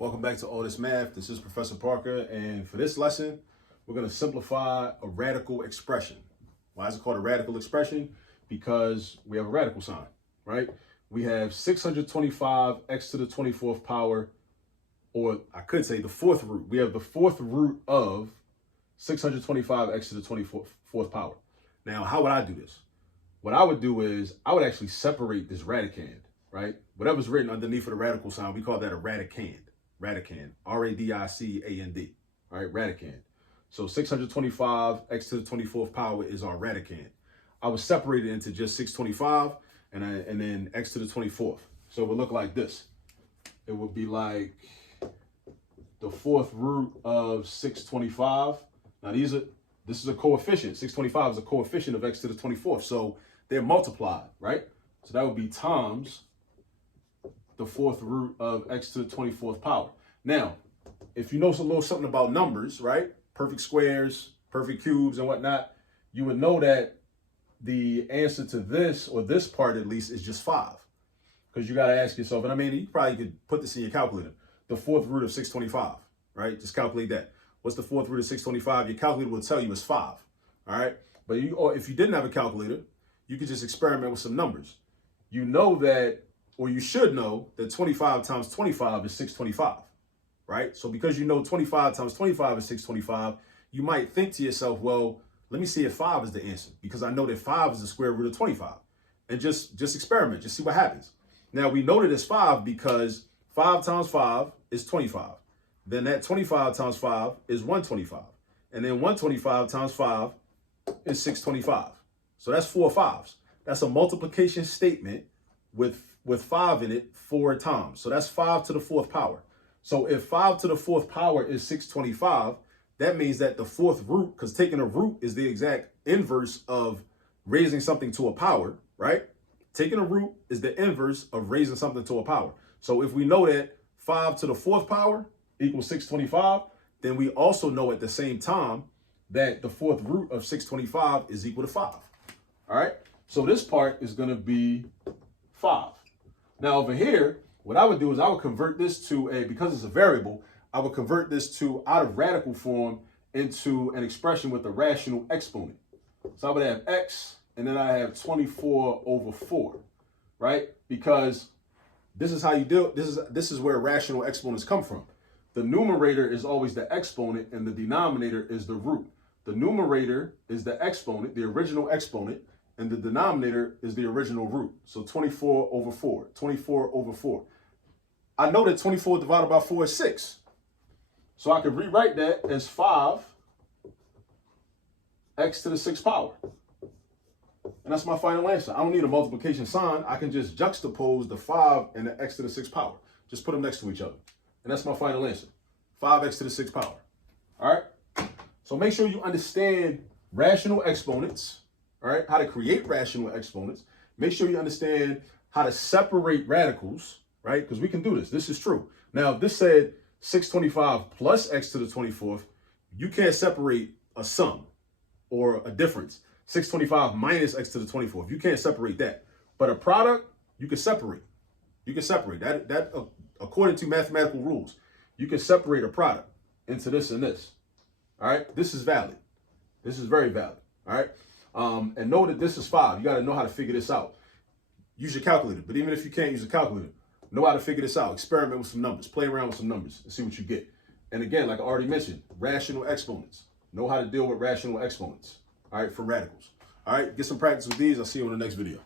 Welcome back to All This Math. This is Professor Parker, and for this lesson, we're going to simplify a radical expression. Why is it called a radical expression? Because we have a radical sign, right? We have 625 x to the 24th power, or I could say the fourth root. We have the fourth root of 625 x to the 24th power. Now, how would I do this? What I would do is I would actually separate this radicand, right? Whatever's written underneath of the radical sign, we call that a radicand. Radicand, R-A-D-I-C-A-N-D, all right, radicand. So 625 x to the 24th power is our radicand. I would separate it into just 625 and then x to the 24th. So it would look like this. It would be like the fourth root of 625. Now this is a coefficient. 625 is a coefficient of x to the 24th. So they're multiplied, right? So that would be times the fourth root of x to the 24th power. Now, if you know a little something about numbers, right? Perfect squares, perfect cubes and whatnot, you would know that the answer to this, or this part at least, is just 5. Because you got to ask yourself, and I mean, you probably could put this in your calculator, the fourth root of 625, right? Just calculate that. What's the fourth root of 625? Your calculator will tell you it's 5, all right? But or if you didn't have a calculator, you could just experiment with some numbers. You know that, or you should know that 25 times 25 is 625, right? So because you know 25 times 25 is 625, you might think to yourself, well, let me see if 5 is the answer, because I know that 5 is the square root of 25. And just experiment, just see what happens. Now, we know that it's 5 because 5 times 5 is 25. Then that 25 times 5 is 125. And then 125 times 5 is 625. So that's 4 5s. That's a multiplication statement with 5 in it 4 times. So that's 5 to the 4th power. So if 5 to the 4th power is 625, that means that the fourth root, because taking a root is the exact inverse of raising something to a power, right? Taking a root is the inverse of raising something to a power. So if we know that 5 to the 4th power equals 625, then we also know at the same time that the fourth root of 625 is equal to 5. All right? So this part is going to be 5. Now over here, what I would do is I would convert this to because it's a variable, I would convert this to out of radical form into an expression with a rational exponent. So I would have x, and then I have 24 over 4, right? Because this is how you do it. This is where rational exponents come from. The numerator is always the exponent, and the denominator is the root. The numerator is the exponent, the original exponent, and the denominator is the original root. So 24 over 4, 24 over 4. I know that 24 divided by 4 is 6. So I could rewrite that as 5 x to the 6th power. And that's my final answer. I don't need a multiplication sign. I can just juxtapose the 5 and the x to the 6th power. Just put them next to each other. And that's my final answer. 5x to the 6th power. All right? So make sure you understand rational exponents, all right? How to create rational exponents. Make sure you understand how to separate radicals, right? Because we can do this. This is true. Now, if this said 625 plus x to the 24th, you can't separate a sum or a difference. 625 minus x to the 24th. You can't separate that. But a product, you can separate. You can separate that according to mathematical rules. You can separate a product into this and this. All right? This is valid. This is very valid. All right? And know that this is 5. You got to know how to figure this out. Use your calculator. But even if you can't use a calculator, know how to figure this out. Experiment with some numbers. Play around with some numbers and see what you get. And again, like I already mentioned, rational exponents. Know how to deal with rational exponents. All right, for radicals. All right, get some practice with these. I'll see you in the next video.